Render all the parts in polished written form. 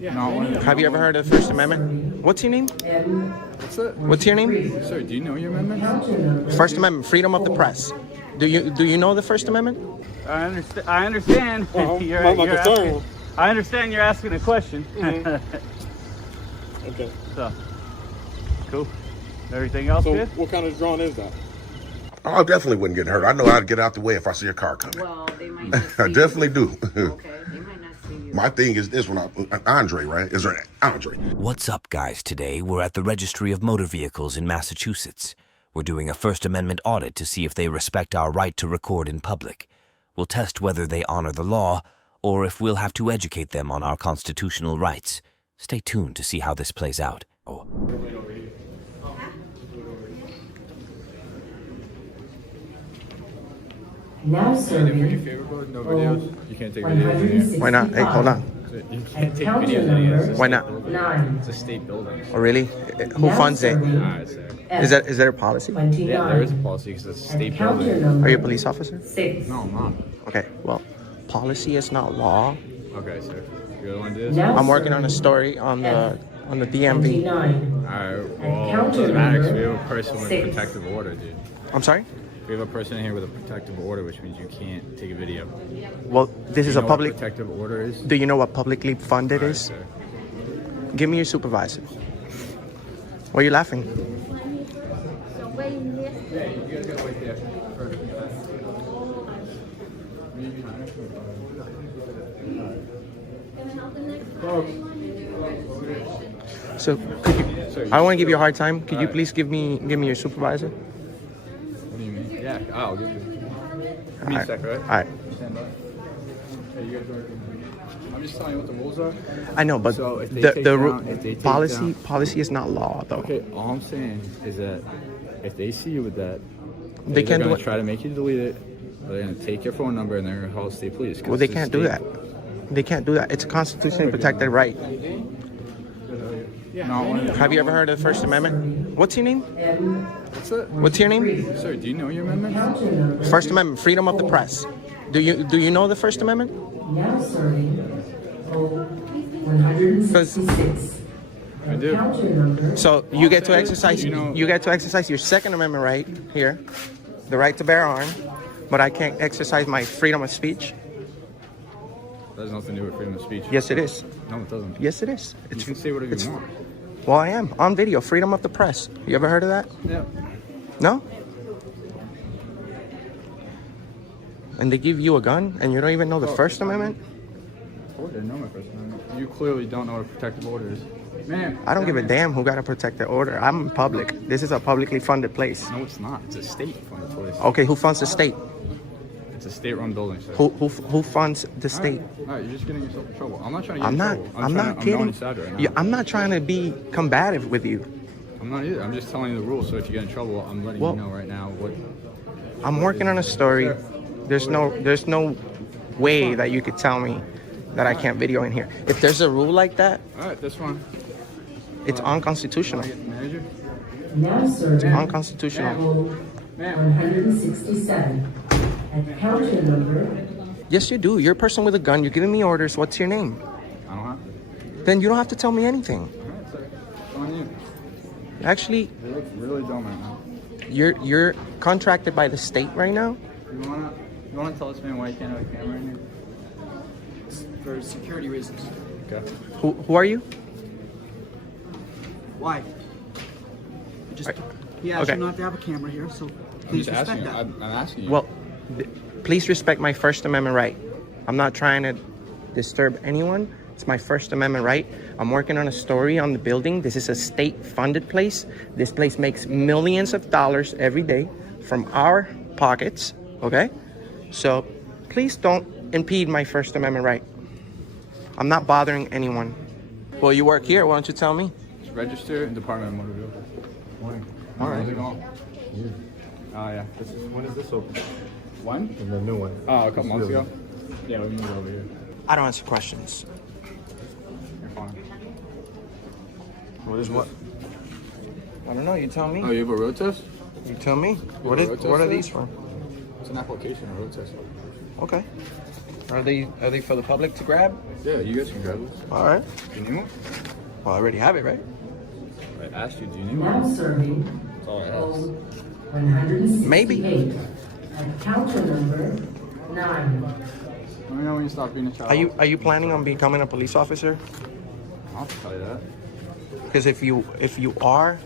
Have you ever heard of the First Amendment? What's your name? What's your name? Sir, do you know your amendment? First Amendment, freedom of the press. Do you know the First Amendment? I understand. I understand you're asking a question. Okay. So, cool. Everything else good? What kind of drone is that? I definitely wouldn't get hurt. I know how to get out the way if I see a car coming. Well, they might not see I definitely do. Okay, they might not see you. My thing is this one, Andre, right? Is there Andre? What's up, guys? Today, we're at the Registry of Motor Vehicles in Massachusetts. We're doing a First Amendment audit to see if they respect our right to record in public. We'll test whether they honor the law, or if we'll have to educate them on our constitutional rights. Stay tuned to see how this plays out. Oh. Now serving. No videos. You can't take videos. Why not? Hey, hold on. You can't take Counter videos. number Why not? 9. It's a state building. Oh, really? Who funds it? Is there a policy? 29. Yeah, there is a policy because it's a state Counter building. number Are you a police officer? 6. No, I'm not. Okay, well, policy is not law. Okay, sir. You really want to do this? Now I'm working on a serving story on the DMV. 29. Alright, well, Counter it doesn't matter 'cause we number have a person with a 6. protective order, dude. I'm sorry? We have a person here with a protective order, which means you can't take a video. Well, this is You a know what public. protective order is? Do you know what publicly funded Alright, is? sir. Give me your supervisor. Why are you laughing? Yeah, you guys gotta wait there. So, could you, I want to give you a hard time. Could you please give me your supervisor? What do you mean? Yeah, I'll give you. Give me a sec, right? All right. Stand up. Hey, you guys are. I'm just telling you what the rules are. I know, but So if they the take the down- if they take down- policy is not law, though. Okay, all I'm saying is that if they see you with that, They can't do gonna it. try to make you delete it, or they're gonna take your phone number and they're gonna call state police. 'cause Well, they it's a can't do state- that. They can't do that. It's a constitutionally protected right. No, Have you ever heard of the First Amendment? What's your name? what's it? What's your name? Sir, do you know your amendment? First Amendment, freedom of the press. Do you know the First Amendment? Now serving. 166. I do. Counter number So you get to exercise. You know- You get to exercise your Second Amendment right here, the right to bear arms, but I can't exercise my freedom of speech. That has nothing to do with freedom of speech. Yes, it is. No, it doesn't. Yes, it is. You can say whatever you want. Well, I am on video. Freedom of the press. You ever heard of that? Yeah. No. And they give you a gun, and you don't even know the First Amendment. I didn't know my first amendment. You clearly don't know what a protective order is. Man. I don't give a damn who got to protect the order. I'm in public. This is a publicly funded place. No, it's not. It's a state-funded place. Okay, who funds the state? It's a state-run building, sir. Who funds the state? All right, you're just getting yourself in trouble. I'm not trying to get I'm in not. trouble. I'm not I'm on kidding. your side right now. Yeah, I'm not trying to be combative with you. I'm not either. I'm just telling you the rules. So if you get in trouble, I'm letting Well- you know right now what. I'm working on a story. There's no way that you could tell me that I can't video in here. If there's a rule like that, All right, this one. it's unconstitutional. Get the manager. now serving. Unconstitutional. 167. At counter number Yes, you do. You're a person with a gun. You're giving me orders. What's your name? I don't have to. Then you don't have to tell me anything. All right, sir. It's on you. Actually, You really don't right now. you're contracted by the state right now. You wanna tell this man why you can't have a camera in here? For security reasons. Okay. Who are you? Why? Just, he asked you not to have a camera here, so I'm please just respect asking you. that. I'm asking you. Well, please respect my First Amendment right. I'm not trying to disturb anyone. It's my First Amendment right. I'm working on a story on the building. This is a state-funded place. This place makes millions of dollars every day from our pockets, okay? So please don't impede my First Amendment right. I'm not bothering anyone. Well, you work here. Why don't you tell me? It's register in Department of Motor Vehicles. Morning. All right. How's it going? Oh yeah. When is this open? One? The new one. Oh, a couple months ago. Yeah, we moved over here. I don't answer questions. You're fine. What is what? I don't know. You tell me. Oh, you have a road test? You tell me. have a road test What are there? these for? It's an application, a road test. Okay. Are they for the public to grab? Yeah, you guys can grab this. All right. Do you need one? Well, I already have it, right? I asked you, do you need Now one? serving That's all I asked. code 168. Maybe. At counter number 9. Let me know when you stop being a child. Are you planning on becoming a police officer? I'll tell you that. Because if you are,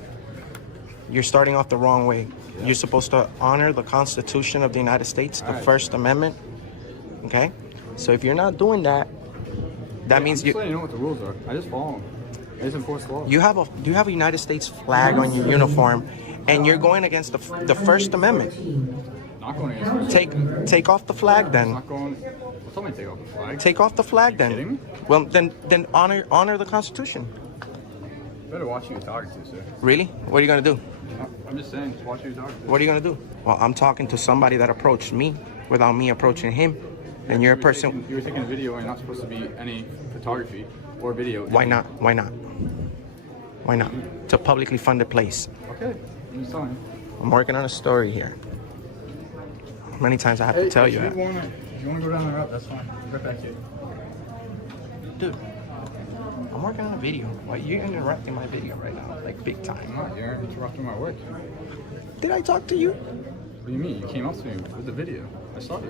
you're starting off the wrong way. Yeah. You're supposed to honor the Constitution of the United States, the Alright. First Amendment. Okay? So if you're not doing that, that means I'm just letting you know what the rules are. I just follow them. I just enforce the law. you have a United States flag on your uniform, and you're going against the First Amendment. Not going against Take off the flag I'm then. not going. Well, tell me to take off the flag. Take off the flag kidding then. me? Well, then honor the Constitution. Better watch who you're talking to, sir. Really? What are you gonna do? I'm just saying, just watch who you're talking to. What are you gonna do? Well, I'm talking to somebody that approached me without me approaching him, and you're a person. You were taking a video and you're not supposed to be any photography or video. Why not? Why not? Why not? It's a publicly funded place. Okay, I'm just telling you. I'm working on a story here. How many times I have to tell you that? If you want to go down the route, that's fine. Right back to you. Dude, I'm working on a video. Why you're interrupting my video right now, like big I'm time. not. You're interrupting my work. Did I talk to you? What do you mean? You came up to me with the video. I saw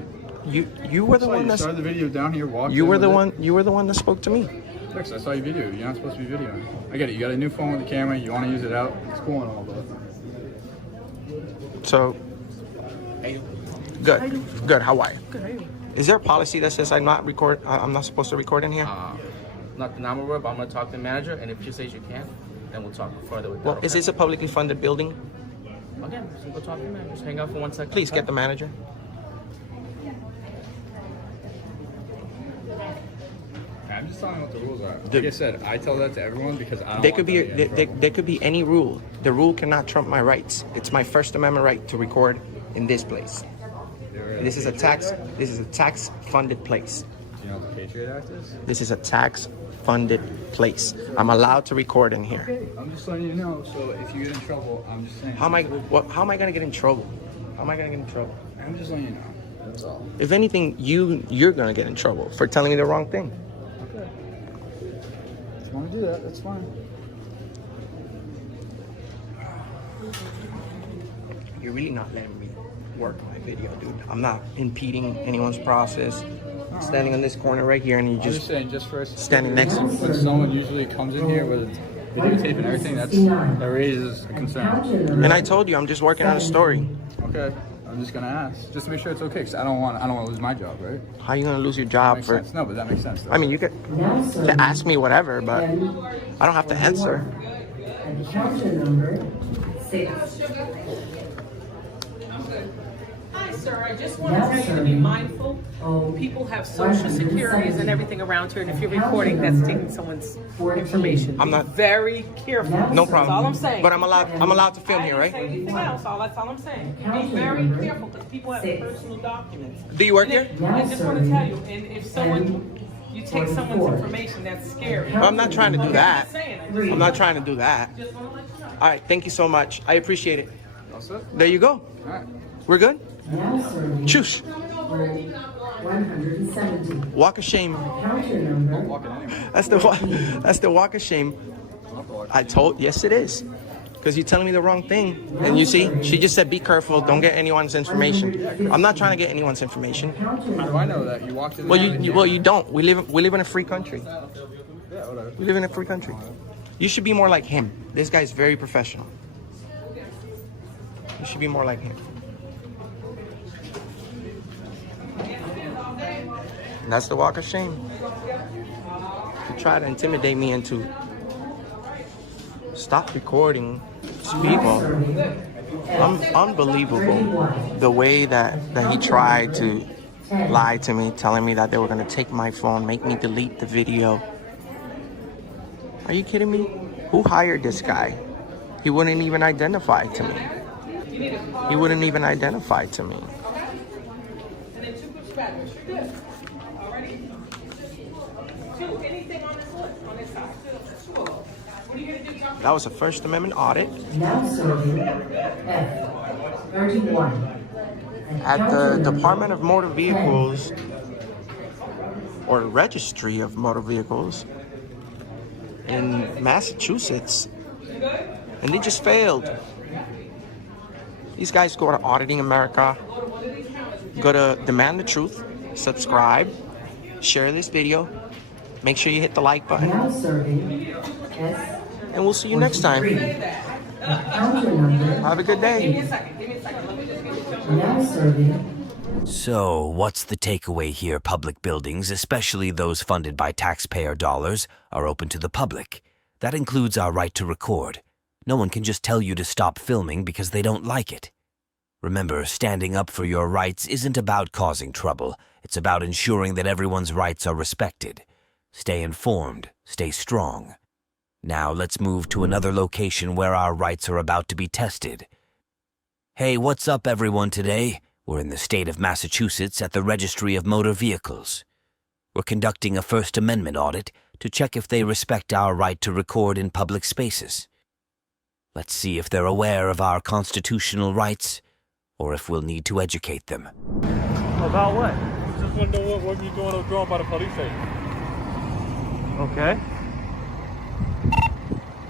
you. You were the I saw one you that started the video down here, walked you in were the with one you were the one that spoke to me. it. Lex, I saw your video. You're not supposed to be videoing. I get it. You got a new phone with a camera. You want to use it out. It's cool and all, but So good. How are you? Good, how are you? Is there a policy that says I'm not supposed to record in here? Not that I'm aware, but I'm going to talk to the manager, and if she says you can, then we'll talk further with Well, that. is this a publicly funded building? Okay, so go talk to the manager. Just hang out for 1 second. Please get the manager. I'm just telling you what the rules are. Like Dude. I said, I tell that to everyone because I don't There want could be them to get in trouble. there could be any rule. The rule cannot trump my rights. It's my First Amendment right to record in this place. This is a tax funded place. Do you know what the Patriot Act is? This is a tax funded place. I'm allowed to record in here. Okay, I'm just letting you know. So if you get in trouble, I'm just saying. How am I gonna get in trouble? How am I gonna get in trouble? I'm just letting you know. That's all. If anything, you're gonna get in trouble for telling me the wrong thing. Okay. If you want to do that, that's fine. You're really not letting me work my video, dude. I'm not impeding anyone's process. I'm standing on this corner right here, and you I'm just just saying, just for standing next to me. when someone usually comes in here with videotape and everything, that raises a concern. And I told you, I'm just working on a story. Okay, I'm just gonna ask, just to make sure it's okay, because I don't want to lose my job, right? How are you gonna lose your job Makes for? sense. No, but that makes sense. Though. I mean, you could ask me whatever, but I don't have to answer. At counter number 6. Hi, sir. I just want to tell you to be mindful. People have social securities and everything around here, and if you're recording, that's taking someone's information. I'm not- Be very careful. No That's problem. all I'm saying. But I'm allowed to film here, I didn't say right? anything else. That's all I'm saying. Be very careful because people have personal documents. Do you work And here? I just want to tell you, and if you take someone's information, that's scary. Well, I'm not trying to do Okay, that. I'm just saying. I'm not trying to do that. Just want to let you know. All right, thank you so much. I appreciate it. All set? There you go. All right. We're good? Now serving Choose. code 170. Walk of shame. Counter number Walking anyway. That's the walk of shame. Yes, it is. Because you're telling me the wrong thing. And you see, she just said, be careful. Don't get anyone's information. I'm not trying to get anyone's information. How do I know that? You walked in. Well, you don't. We live in a free country. Yeah, whatever. We live in a free country. You should be more like him. This guy's very professional. You should be more like him. And that's the walk of shame. You try to intimidate me into stop recording people. Unbelievable. The way that he tried to lie to me, telling me that they were going to take my phone, make me delete the video. Are you kidding me? Who hired this guy? He wouldn't even identify to me. He wouldn't even identify to me. And then 2 groups back. You're good. Alrighty? 2, anything on this list, on this side. 2. What are you going to do? That was a First Amendment audit now serving F31. at the Department of Motor Vehicles or registry of motor vehicles in Massachusetts, and they just failed. These guys go to Auditing America, go to Demand the Truth, subscribe, share this video, make sure you hit the like button, Now serving S. and we'll see you next time. Counter number. Have a good day. Now serving. So, what's the takeaway here? Public buildings, especially those funded by taxpayer dollars, are open to the public. That includes our right to record. No one can just tell you to stop filming because they don't like it. Remember, standing up for your rights isn't about causing trouble. It's about ensuring that everyone's rights are respected. Stay informed, stay strong. Now let's move to another location where our rights are about to be tested. Hey, what's up everyone today? We're in the state of Massachusetts at the Registry of Motor Vehicles. We're conducting a First Amendment audit to check if they respect our right to record in public spaces. Let's see if they're aware of our constitutional rights, or if we'll need to educate them. About what? Just want to know what you're doing or drawn by the police station. Okay.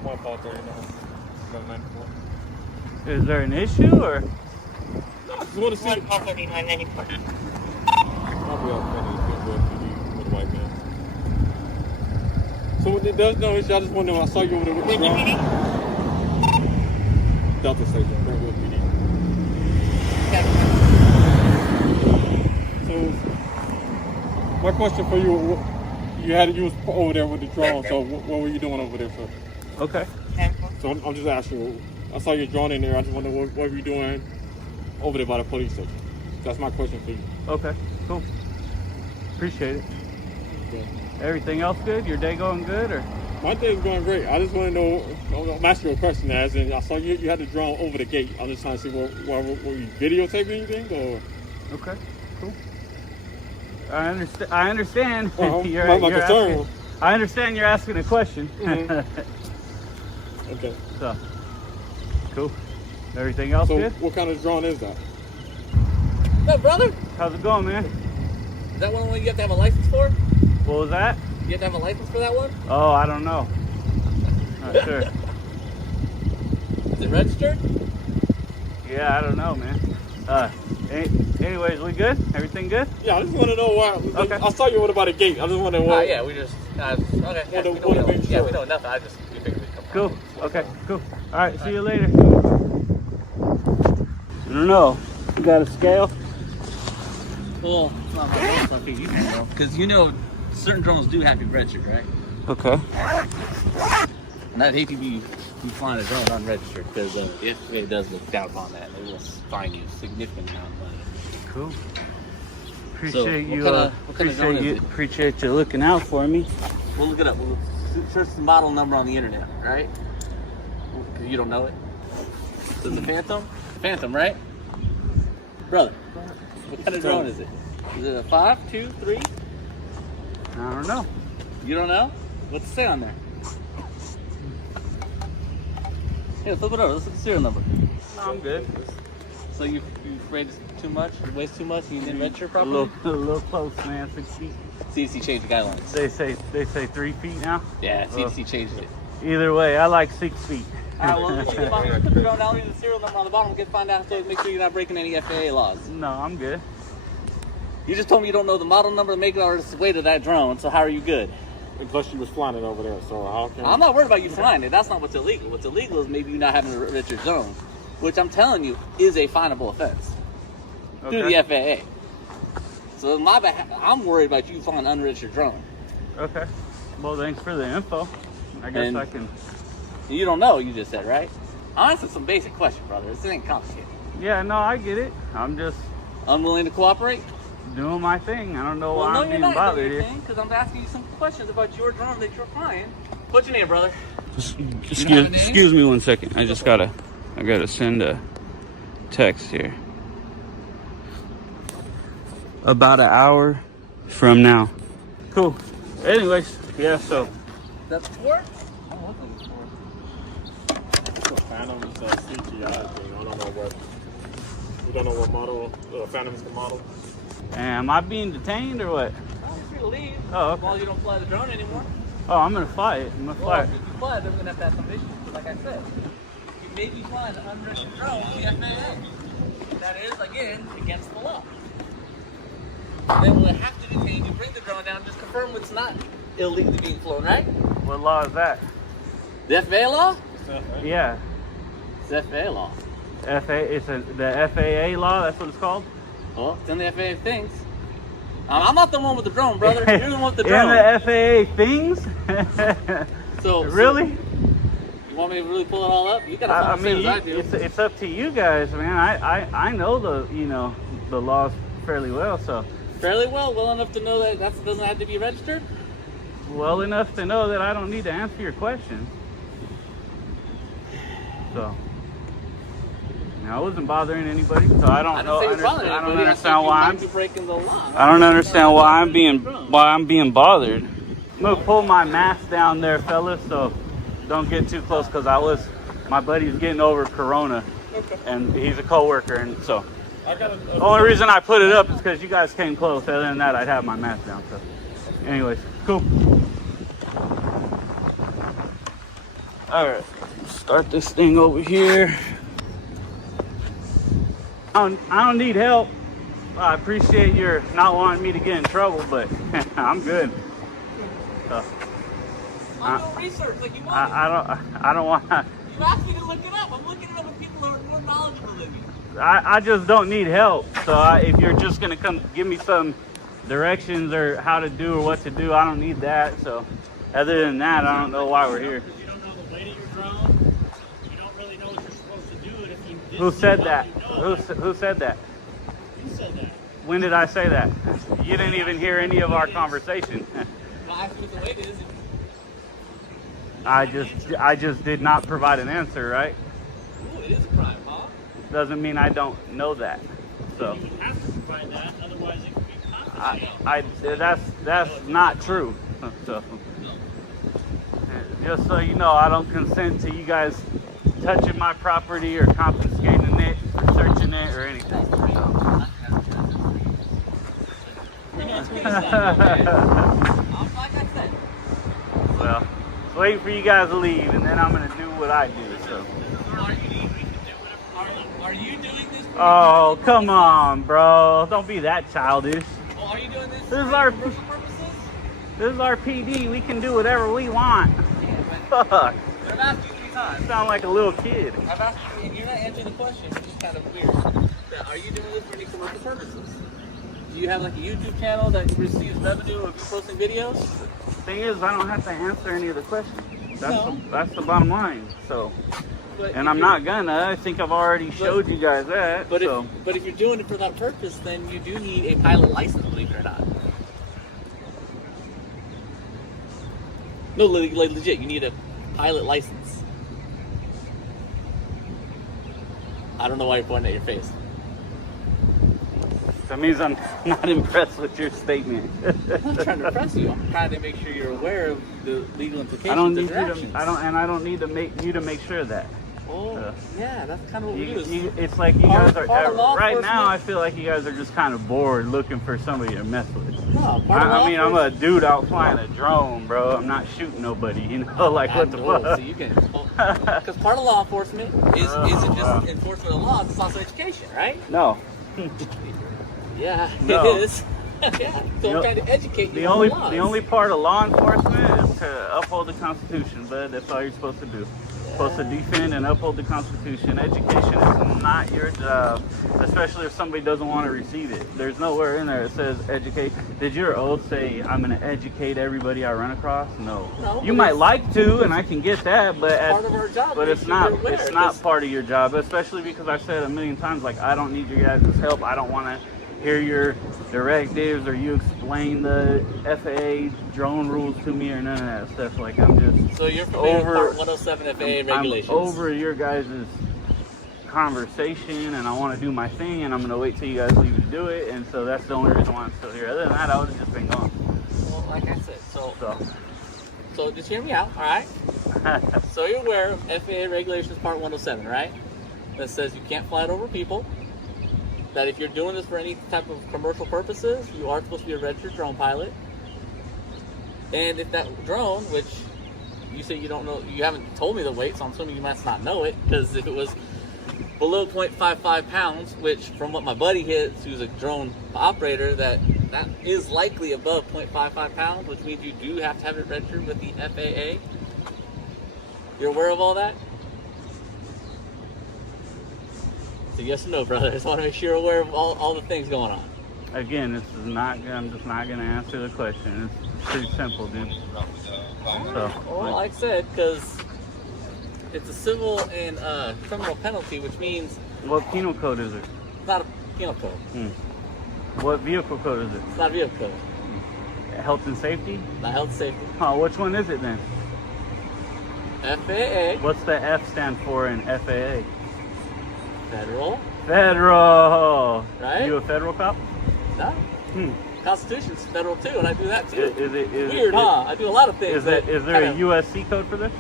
1.39. Is there an issue or? Just want to see. 1.39.94. I'll be off with a white man. So there's no issue. I just want to know. I saw you over there with the drum. Delta Station, Brentwood PD. So, my question for you, you was over there with the drone, so what were you doing over there for? Okay. So I'm just asking you, I saw your drone in there, I just wonder what were you doing over there by the police station? That's my question for you. Okay, cool. Appreciate it. Yeah. Everything else good? Your day going good or? My day's going great. I just want to know, I'm asking you a question as in, I saw you had the drone over the gate. I'm just trying to see, were you videotaping anything or? Okay, cool. I understand. My concern. I understand you're asking a question. Mm-hmm. Okay. So, cool. Everything else good? What kind of drone is that? What's up, brother? How's it going, man? Is that one you have to have a license for? What was that? You have to have a license for that one? Oh, I don't know. Not sure. Is it registered? Yeah, I don't know, man. Anyways, we good? Everything good? Yeah, I just want to know why. Okay. I saw you over by the gate. I just want to know why. Yeah, we just, okay. Yeah, we know nothing. I just, we figured we'd come Cool. on. Okay, cool. All right, see you later. I don't know. You got a scale? Well, it's not my fault you know, because you know certain drones do have to be registered, right? Okay. And I'd hate to be flying a drone unregistered because if it does look down upon that, it will fine you a significant amount of money. Cool. Appreciate you. Appreciate you looking out for me. We'll look it up. We'll search the model number on the internet, right? Because you don't know it. So it's a Phantom? Phantom, right? Brother, what kind of drone is it? Is it a 5, 2, 3? I don't know. You don't know? What's it say on there? Here, flip it over. Let's look at the serial number. No, I'm good. So you're afraid it's too much? It weighs too much and you didn't register properly? A little close, man. 6 feet. CDC changed the guidelines. They say 3 feet now? Yeah, CDC changed it. Either way, I like 6 feet. Alright, well, let's put the drone down. Leave the serial number on the bottom. We'll find out, so make sure you're not breaking any FAA laws. No, I'm good. You just told me you don't know the model number, the make, or the weight of that drone, so how are you good? And plus you was flying it over there, so how can I'm not worried about you flying it. That's not what's illegal. What's illegal is maybe you not having a registered zone, which I'm telling you is a finable offense through the FAA. So my I'm worried about you flying an unregistered drone. Okay. Well, thanks for the info. I guess I can. You don't know, you just said, right? I'm asking some basic questions, brother. This ain't complicated. Yeah, no, I get it. I'm just unwilling to cooperate? Doing my thing. I don't know why I'm being bothered here. Because I'm asking you some questions about your drone that you're flying. What's your name, brother? Excuse me 1 second. I gotta send a text here. About an hour from now. Cool. Anyways, yeah, so. That's four? Phantom is a CGI thing. I don't know what. We don't know what model. Phantom is the model. Am I being detained or what? to leave. Oh, okay. While you don't fly the drone anymore. Oh, I'm gonna fly it. I'm gonna fly Well, it. if you fly it, then we're gonna have to have some issues. Like I said, you may be flying an unregistered drone with the FAA. That is, again, against the law. Then we'll have to detain you, bring the drone down, just confirm it's not illegally being flown, right? What law is that? The FAA law? Yeah. It's the FAA law. The FAA law. That's what it's called. Well, it's in the FAA things. I'm not the one with the drone, brother. You're the one with the drone. In the FAA things. So really? You want me to really pull it all up? You gotta I follow the same mean, as I do. it's up to you guys, man. I know the the laws fairly well, so Fairly well enough to know that that doesn't have to be registered. well enough to know that I don't need to answer your question. So. I wasn't bothering anybody, so I don't know. I don't understand why I'm breaking the law. I don't understand why I'm being bothered. I'm gonna pull my mask down there, fellas, so don't get too close, because my buddy's getting over corona, and he's a coworker, and so the only reason I put it up is because you guys came close. Other than that, I'd have my mask down. So, anyways, cool. All right, start this thing over here. I don't need help. I appreciate your not wanting me to get in trouble, but I'm good. So, I'm doing research like you want. I don't want. You asked me to look it up. I'm looking it up with people who are more knowledgeable than you. I just don't need help. So if you're just gonna come give me some directions or how to do or what to do, I don't need that. So other than that, I don't know why we're here. You don't know the weight of your drone. You don't really know what you're supposed to do. And if you did Who said that? Who said that? You said that. When did I say that? You didn't even hear any of our conversation. Well, ask me what the weight is. I just did not provide an answer, right? Ooh, it is a crime, huh? Doesn't mean I don't know that. So You would have to provide that, otherwise it could be confiscated. that's not true. So just so you know, I don't consent to you guys touching my property or confiscating it or searching it or anything. Like I said. Well, waiting for you guys to leave, and then I'm gonna do what I do. So. Are you doing this? Oh, come on, bro! Don't be that childish. Well, are you doing this This is for our commercial purposes? This is our PD. We can do whatever we want. Fuck. I've asked you 3 times. You sound like a little kid. I've asked you, and you're not answering the question, which is kind of weird. Now, are you doing this for any commercial purposes? Do you have like a YouTube channel that receives revenue of you posting videos? Thing is, I don't have to answer any of the questions. No. That's the bottom line. So, But and if I'm you're- not gonna. I think I've already showed you guys that. But so. if you're doing it for that purpose, then you do need a pilot license, believe it or not. No, like legit, you need a pilot license. I don't know why you're pointing at your face. That means I'm not impressed with your statement. I'm not trying to impress you. I'm trying to make sure you're aware of the legal implications. I don't need of your actions. I don't need to make you to make sure that. Oh, yeah, that's kind of what we do. It's like you Part guys of are law right now. I enforcement- feel like you guys are just kind of bored, looking for somebody to mess with. No, part of I law mean, I'm a enforcement- dude out flying a drone, bro. I'm not shooting nobody. You know, like what the No, fuck? so you can, because part of law enforcement isn't just enforcement of laws; it's also education, right? No. Yeah, No. it is. Yeah, so You I'm trying to educate you The on only the laws. the only part of law enforcement is to uphold the Constitution, but that's all you're supposed to do. Supposed to defend and uphold the Constitution. Education is not your job, especially if somebody doesn't want to receive it. There's nowhere in there that says educate. Did your oath say I'm going to educate everybody I run across? No. No, You but might it's- like to, and I can get that, but part of our job. but to it's make sure not you're aware, it's not 'cause- part of your job, especially because I've said a million times, like, I don't need your guys' help. I don't want to hear your directives or you explain the FAA drone rules to me or none of that stuff. Like, I'm just So you're familiar with over Part 107 FAA regulations. I'm over your guys' conversation, and I want to do my thing, and I'm going to wait till you guys leave to do it, and so that's the only reason why I'm still here. Other than that, I would have just been gone. Well, like I said, so just hear me out, all right? So you're aware of FAA regulations Part 107, right? That says you can't fly it over people. That if you're doing this for any type of commercial purposes, you are supposed to be a registered drone pilot. And if that drone, which you say you don't know, you haven't told me the weight, so I'm assuming you must not know it, because if it was below 0.55 pounds, which from what my buddy hits, who's a drone operator, that is likely above 0.55 pounds, which means you do have to have it registered with the FAA. You're aware of all that? So yes or no, brother? I just want to make sure you're aware of all the things going on. Again, this is not. I'm just not going to answer the question. It's pretty simple, dude. So, well, like I said, because it's a civil and criminal penalty, which means... What penal code is it? It's not a penal code. What vehicle code is it? It's not a vehicle code. Health and safety? Not health and safety. Oh, which one is it then? FAA. What's the F stand for in FAA? Federal. Federal. Right? You a federal cop? No. Constitution's federal too, and I do that too. Is Weird, huh? I do a lot of things. Is there a USC code for this?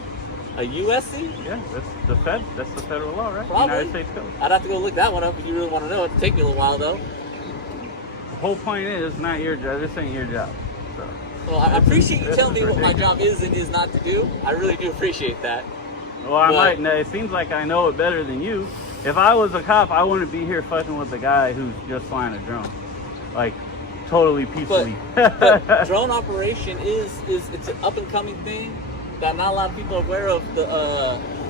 A USC? Yeah, that's the Fed. That's the federal law, right? Probably. United States code. I'd have to go look that one up if you really want to know. It'd take me a little while though. The whole point is, not your job. This ain't your job. So. Well, I appreciate you telling me what my job is and is not to do. I really do appreciate that. Well, I might. It seems like I know it better than you. If I was a cop, I wouldn't be here fucking with the guy who's just flying a drone, like totally peacefully. But drone operation it's an up and coming thing that not a lot of people are aware of.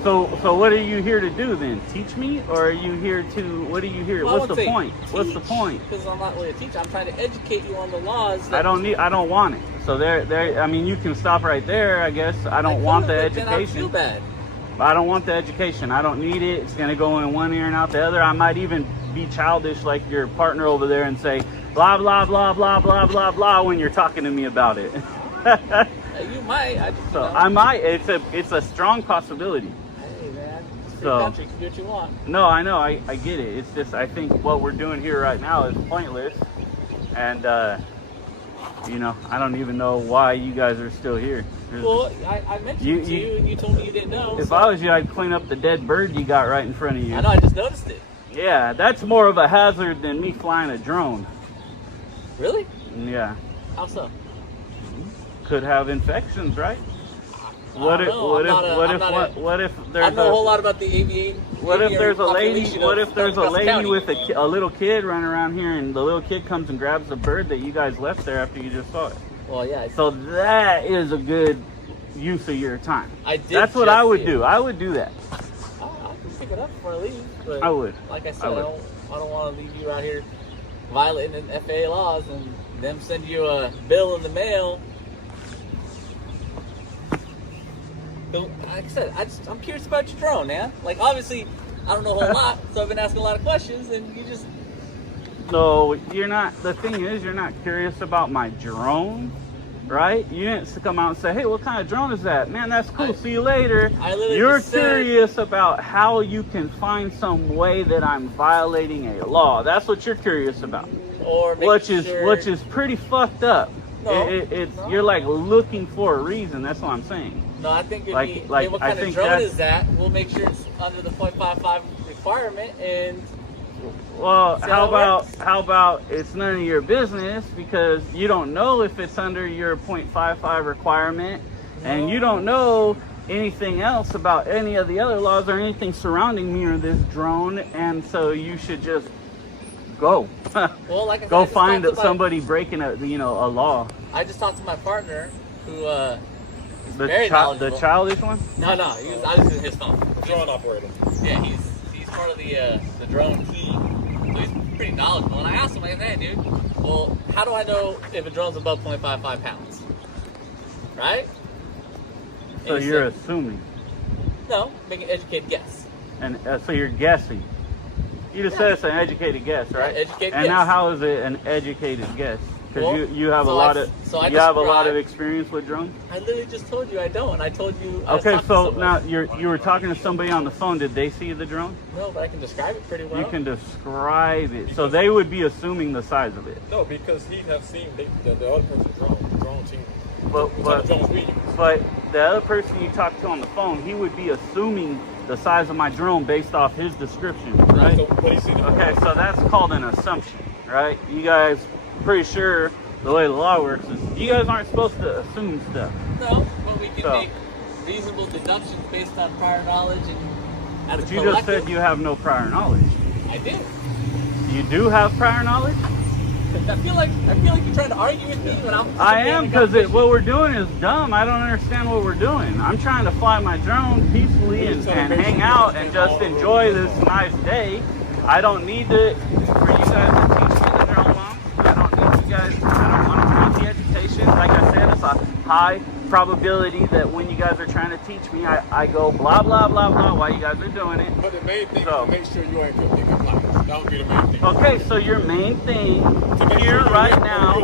So what are you here to do then? Teach me, or are you here to? What are you here? Well, What's the point? What's the point? Because I'm not really a teacher. I'm trying to educate you on the laws. I don't want it. So there. I mean, you can stop right there. I guess I don't want the education. Then I feel bad. I don't want the education. I don't need it. It's gonna go in one ear and out the other. I might even be childish like your partner over there and say blah blah blah blah blah blah blah when you're talking to me about it. You might. I might. It's a strong possibility. Hey man, it's so country. You can do what you want. No, I know. I get it. It's just I think what we're doing here right now is pointless, and you know, I don't even know why you guys are still here. Well, I mentioned it to you, and you told me you didn't know. If I was you, I'd clean up the dead bird you got right in front of you. I know, I just noticed it. Yeah, that's more of a hazard than me flying a drone. Really? Yeah. How so? Could have infections, right? What if there's I know a whole lot about the aviation. What if there's a lady? What if there's a lady with a little kid running around here, and the little kid comes and grabs the bird that you guys left there after you just saw it? Well, yeah. So that is a good use of your time. That's what I would do. I would do that. I can pick it up before I leave. But I would. Like I said, I don't want to leave you out here violating the FAA laws and them send you a bill in the mail. So, like I said, I'm curious about your drone, man. Like, obviously, I don't know a whole lot, so I've been asking a lot of questions, and you just... No, you're not. The thing is, you're not curious about my drone, right? You didn't come out and say, hey, what kind of drone is that? Man, that's cool. See you later. You're curious about how you can find some way that I'm violating a law. That's what you're curious about. Or which is pretty fucked up. No, you're like looking for a reason. That's what I'm saying. No, I think it'd be, hey, what kind of drone is that? We'll make sure it's under the 0.55 requirement, and well, how about it's none of your business, because you don't know if it's under your 0.55 requirement, and you don't know anything else about any of the other laws or anything surrounding me or this drone, and so you should just go. Well, like I said, go find somebody breaking a law. I just talked to my partner who the childish one? No, I was using his phone. Drone operator. Yeah, he's part of the drone team. So he's pretty knowledgeable. And I asked him, like, hey, dude, well, how do I know if a drone's above 0.55 pounds? Right? So you're assuming? No, make an educated guess. And so you're guessing? You just said it's an educated guess, right? Yeah, educated and guess. now how is it an educated guess? Because you have a lot of experience with drones. I literally just told you I don't, and I told you. Okay, so now you were talking to somebody on the phone. Did they see the drone? No, but I can describe it pretty well. You can describe it, so they would be assuming the size of it. No, because he have seen the other person's drone team. But the other person you talked to on the phone, he would be assuming the size of my drone based off his description, right? So what do you see? Okay, so that's called an assumption, right? You guys. Pretty sure the way the law works is you guys aren't supposed to assume stuff. No, but we can make reasonable deductions based on prior knowledge and as But a you just said you have no prior knowledge. I did. You do have prior knowledge? I feel like you're trying to argue with me when I'm. I am, because what we're doing is dumb. I don't understand what we're doing. I'm trying to fly my drone peacefully and hang out and just enjoy this nice day. I don't need for you guys to teach me the drone law. I don't need you guys. I don't want to teach the education. Like I said, it's a high probability that when you guys are trying to teach me, I go blah blah blah blah while you guys are doing it. But the main thing is to make sure you are in compliance. That would be the main thing. Okay, so your main thing here right now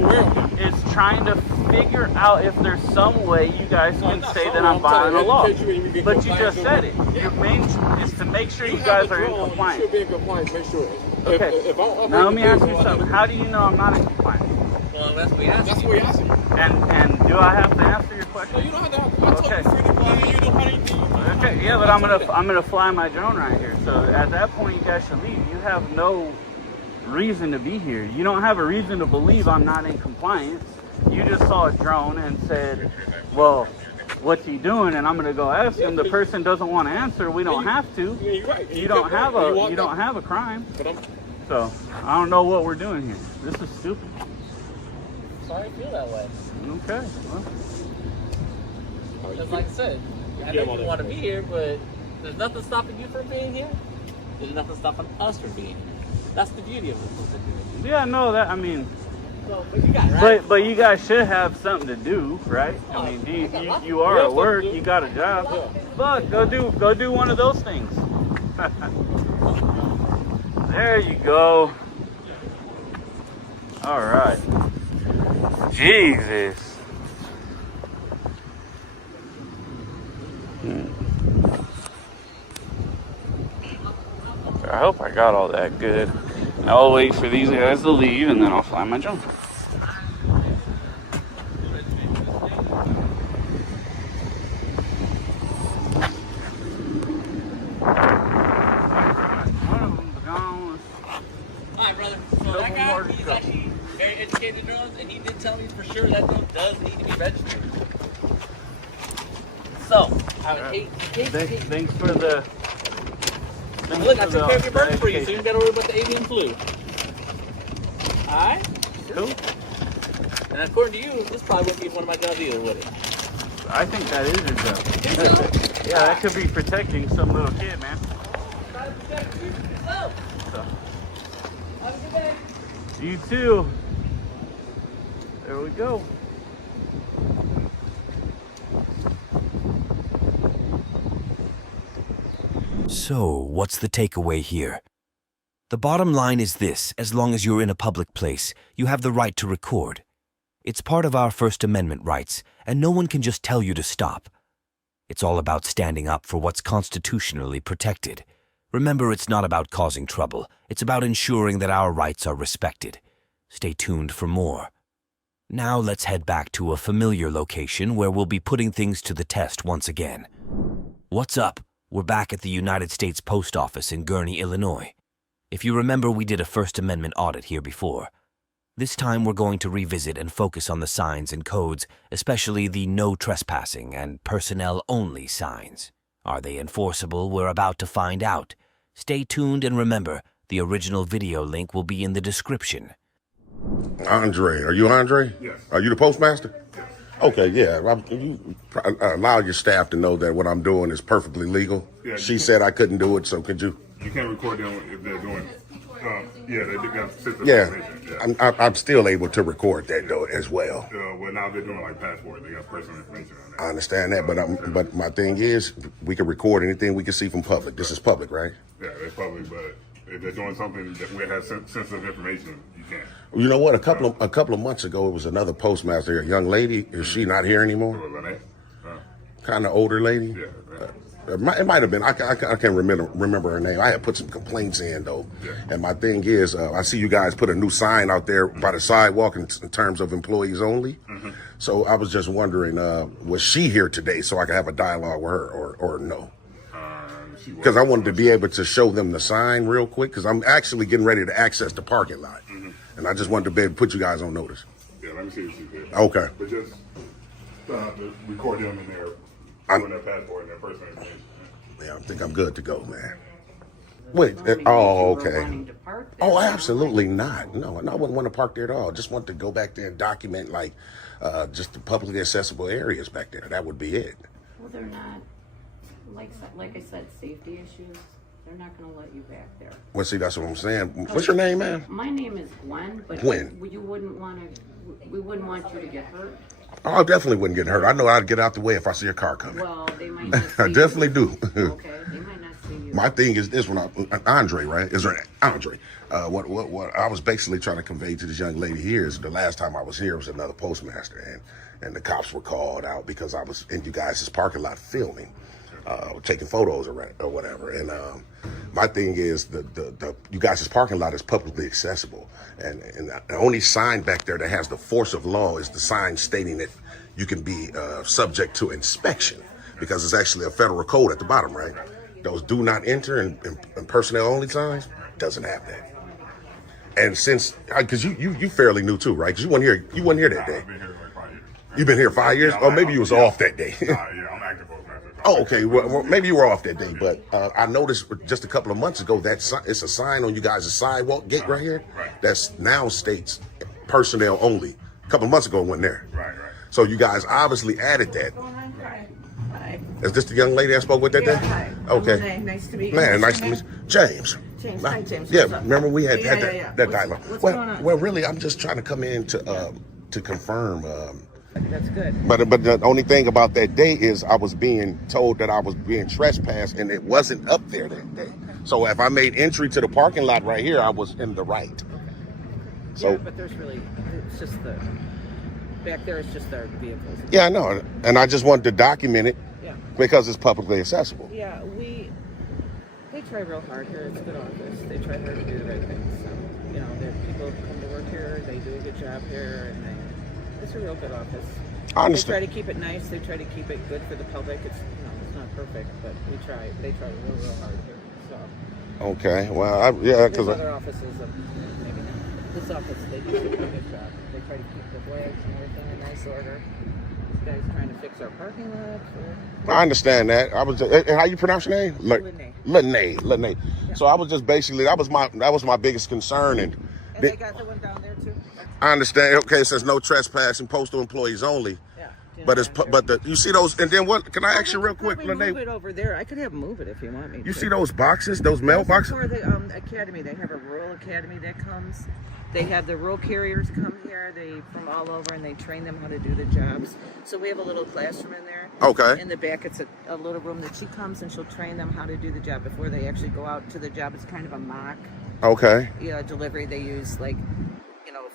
is trying to figure out if there's some way you guys can say that I'm violating the law. But you just said it. Your main is to make sure you guys are in compliance. You should be in compliance. Make sure. Okay. Now let me ask you something. How do you know I'm not in compliance? Well, that's what we asked. That's what we asked you. And do I have to answer your question? No, you don't have to. I told you free to fly. You know how to do. Okay, yeah, but I'm gonna fly my drone right here. So at that point, you guys should leave. You have no reason to be here. You don't have a reason to believe I'm not in compliance. You just saw a drone and said, "Well, what's he doing?" And I'm gonna go ask him. The person doesn't want to answer. We don't have to. Yeah, you're right. You don't have a crime. So I don't know what we're doing here. This is stupid. Sorry I feel that way. Okay. Well. Just like I said, I know you want to be here, but there's nothing stopping you from being here. There's nothing stopping us from being here. That's the beauty of this. Yeah, no, that I mean. So, but you got it, right? But you guys should have something to do, right? I mean, you are at work, you got a job. But go do one of those things. There you go. All right. Jesus. I hope I got all that good. I'll wait for these guys to leave and then I'll fly my drone. Alright, brother. So that guy, he's actually very educated in drones, and he did tell me for sure that drone does need to be registered. So, I would hate. Thanks for the. Look, I took care of your bird for you, so you don't got to worry about the avian flu. Alright? Cool. And according to you, this probably wouldn't be one of my jobs either, would it? I think that is your job. Yeah, that could be protecting some little kid, man. Try to protect you yourself. So. Have a good day. You too. There we go. So, what's the takeaway here? The bottom line is this: as long as you're in a public place, you have the right to record. It's part of our First Amendment rights, and no one can just tell you to stop. It's all about standing up for what's constitutionally protected. Remember, it's not about causing trouble. It's about ensuring that our rights are respected. Stay tuned for more. Now let's head back to a familiar location where we'll be putting things to the test once again. What's up? We're back at the United States Post Office in Gurnee, Illinois. If you remember, we did a First Amendment audit here before. This time we're going to revisit and focus on the signs and codes, especially the no trespassing and personnel only signs. Are they enforceable? We're about to find out. Stay tuned and remember, the original video link will be in the description. Andre, are you Andre? Yes. Are you the postmaster? Yes. Okay, yeah. You allow your staff to know that what I'm doing is perfectly legal. Yeah, she said I couldn't do it, so could you? You can't record them if they're doing. Yeah, they got sensitive information. Yeah. I'm still able to record that though as well. Well, now they're doing like passport. They got personal information on that. I understand that, but my thing is, we can record anything we can see from public. This is public, right? Yeah, it's public, but if they're doing something that we have sensitive information, you can't. You know what? A couple of months ago, it was another postmaster, a young lady. Is she not here anymore? Kind of older lady. Yeah. It might have been. I can't remember her name. I had put some complaints in though, and my thing is, I see you guys put a new sign out there by the sidewalk in terms of employees only. Mm-hmm. So I was just wondering, was she here today so I could have a dialogue with her, or no? Because I wanted to be able to show them the sign real quick, because I'm actually getting ready to access the parking lot, and I just wanted to be able to put you guys on notice. Yeah, Let me see what you did. Okay. But just record them in their passport and their personal information. Yeah, I think I'm good to go, man. Wait. Oh, okay. Oh, absolutely not. No, I wouldn't want to park there at all. Just want to go back there and document like just the publicly accessible areas back there. That would be it. Well, they're not, like I said, safety issues. They're not going to let you back there. Well, see, that's what I'm saying. What's your name, man? My name is Gwen, but Gwen. you wouldn't want to. We wouldn't want you to get hurt. Oh, I definitely wouldn't get hurt. I know I'd get out the way if I see a car coming. Well, they might not see I definitely do. Okay, they might not see you. My thing is this: when Andre, right? Is there Andre? What I was basically trying to convey to this young lady here is the last time I was here was another postmaster, and the cops were called out because I was in you guys' parking lot filming, taking photos or whatever. And my thing is the you guys' parking lot is publicly accessible, and the only sign back there that has the force of law is the sign stating that you can be subject to inspection, because it's actually a federal code at the bottom, right? Those do not enter and personnel only signs doesn't have that. And since, because you fairly new too, right? Because you weren't here that day. I've been here like 5 years. You've been here 5 years? Or maybe you was off that day. Yeah, I'm active postmaster. Oh, okay. Well, maybe you were off that day, but I noticed just a couple of months ago that it's a sign on you guys' sidewalk gate right here that's now states personnel only. A couple of months ago it wasn't there. Right. So you guys obviously added that. Hi. Is this the young lady I spoke with that day? Hi. Okay. Renee. Nice to meet you. Man, nice to meet you. James. James. Hi, James. Yeah, What's up? remember we had Yeah. that dialogue. What's going on? Well, really, I'm just trying to come in to confirm. That's good. But the only thing about that day is I was being told that I was being trespassed, and it wasn't up there that day. So if I made entry to the parking lot right here, I was in the right. So, Yeah, but there's really, it's just back there is just our vehicles. yeah, I know, and I just wanted to document it Yeah. because it's publicly accessible. Yeah, they try real hard here. It's a good office. They try hard to do the right things. So, the people come to work here. They do a good job here, and it's a real good office. I understand. They try to keep it nice. They try to keep it good for the public. It's not perfect, but we try. They try real hard here. So. Okay, well, because There's other offices, maybe not. This office, they do a good job. They try to keep the flags and everything in nice order. This guy's trying to fix our parking lot. I understand that. I was just, how you pronounce your name? Lene. Yeah. So I was just basically that was my biggest concern, and they got the one down there too. I understand. Okay, it says no trespassing, postal employees only. Yeah. But you see those, and then what? Can I ask you real quick, Lene? Lene? Move it over there. I could have move it if you want me. You see those boxes, those mailboxes? For the academy, they have a rural academy that comes. They have the rural carriers come here. They from all over, and they train them how to do the jobs. So we have a little classroom in there. Okay. In the back, it's a little room that she comes and she'll train them how to do the job before they actually go out to the job. It's kind of a mock. Okay. Delivery. They use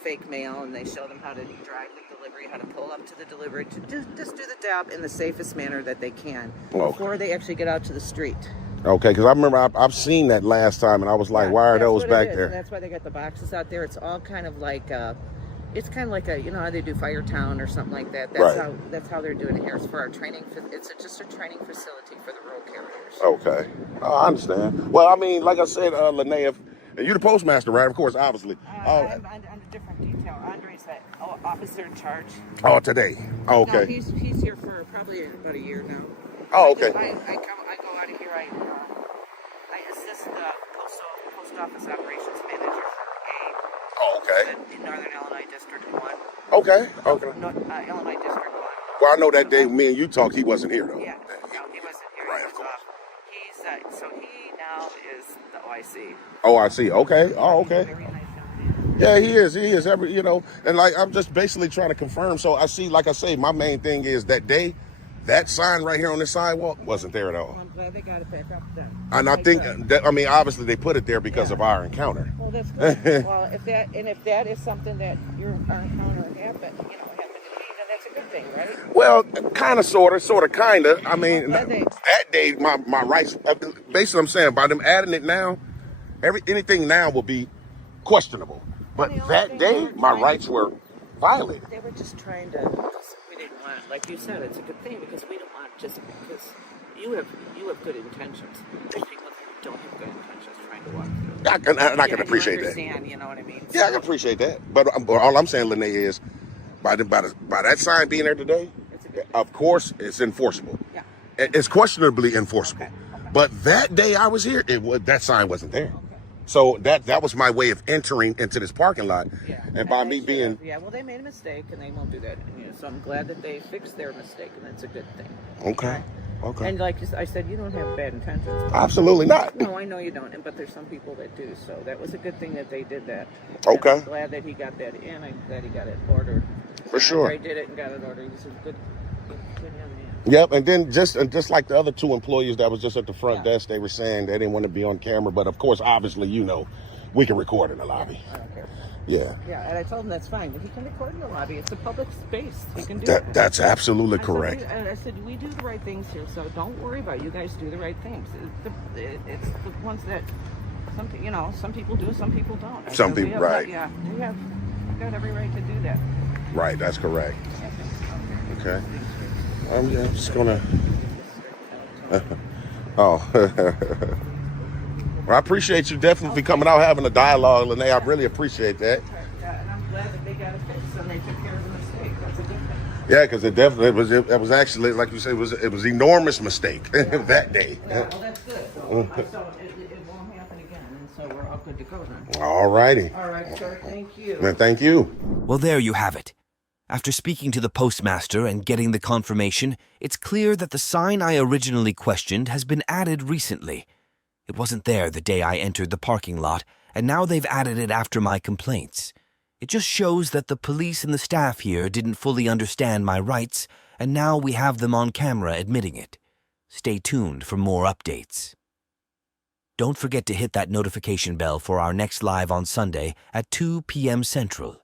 fake mail, and they show them how to drive the delivery, how to pull up to the delivery, to just do the job in the safest manner that they can before they actually get out to the street. Okay, because I remember I've seen that last time, and I was like, why are those back there? And that's why they got the boxes out there. It's all kind of like it's kind of like how they do Firetown or something like that. That's how they're doing it here. It's for our training. It's just a training facility for the rural carriers. Okay, I understand. Well, I mean, like I said, Linnea, and you're the postmaster, right? Of course, obviously. I'm on a different detail. Andre's the officer in charge. Oh, today. Oh, okay. No, he's here for probably about a year now. Oh, okay. I go out of here. I assist the post office operations manager for in Northern Illinois District 1. Okay. Illinois District 1. Well, I know that day me and you talked, he wasn't here though. Yeah, no, he wasn't here. Right, of course. He now is the OIC. Oh, I see. Okay. Oh, okay. Very nice young man. Yeah, he is. And like I'm just basically trying to confirm. So I see, like I say, my main thing is that day, that sign right here on the sidewalk wasn't there at all. Well, I'm glad they got it back up then. And I think that, obviously they put it there because of our encounter. Well, that's good. Well, if that is something that our encounter happened to me, then that's a good thing, right? Well, kind of, sort of, kind of. I mean, that day, my rights, basically I'm saying, by them adding it now, anything now will be questionable. But that day, my rights were violated. They were just trying to, we didn't want, like you said, it's a good thing because we don't want just because you have good intentions. There's people who don't have good intentions trying to walk through. I can appreciate that. You know what I mean? Yeah, I can appreciate that. But all I'm saying, Lene, is By that sign being there today, of course it's enforceable. Yeah. It's questionably enforceable. But that day I was here, that sign wasn't there. So that was my way of entering into this parking lot. Yeah. And by me being... Yeah, well, they made a mistake, and they won't do that. So I'm glad that they fixed their mistake, and that's a good thing. Okay. Okay. And like I said, you don't have bad intentions. Absolutely not. No, I know you don't, but there's some people that do. So that was a good thing that they did that. Okay. And I'm glad that he got that in. I'm glad he got it ordered. For sure. I did it and got it ordered. He's a good young man. Yep, and then just like the other 2 employees that was just at the front desk, they were saying they didn't want to be on camera, but of course, obviously, we can record in the lobby. I don't care. Yeah. Yeah, and I told him that's fine, but he can record in the lobby. It's a public space. He can do that. That's absolutely correct. And I said, we do the right things here, so don't worry about it. You guys do the right things. It's the ones that some people do, some people don't. Some people, right? Yeah, we have got every right to do that. Right, that's correct. Okay. I'm just gonna. Oh. Well, I appreciate you definitely coming out having a dialogue, Lene. I really appreciate that. Yeah, and I'm glad that they got it fixed and they took care of the mistake. That's a good thing. Yeah, because it was actually, like you said, it was enormous mistake that day. Yeah, well, that's good. So it won't happen again, and so we're all good to go then. All righty. All right, sir. Thank you. Thank you. Well, there you have it. After speaking to the postmaster and getting the confirmation, it's clear that the sign I originally questioned has been added recently. It wasn't there the day I entered the parking lot, and now they've added it after my complaints. It just shows that the police and the staff here didn't fully understand my rights, and now we have them on camera admitting it. Stay tuned for more updates. Don't forget to hit that notification bell for our next live on Sunday at 2 p.m. Central.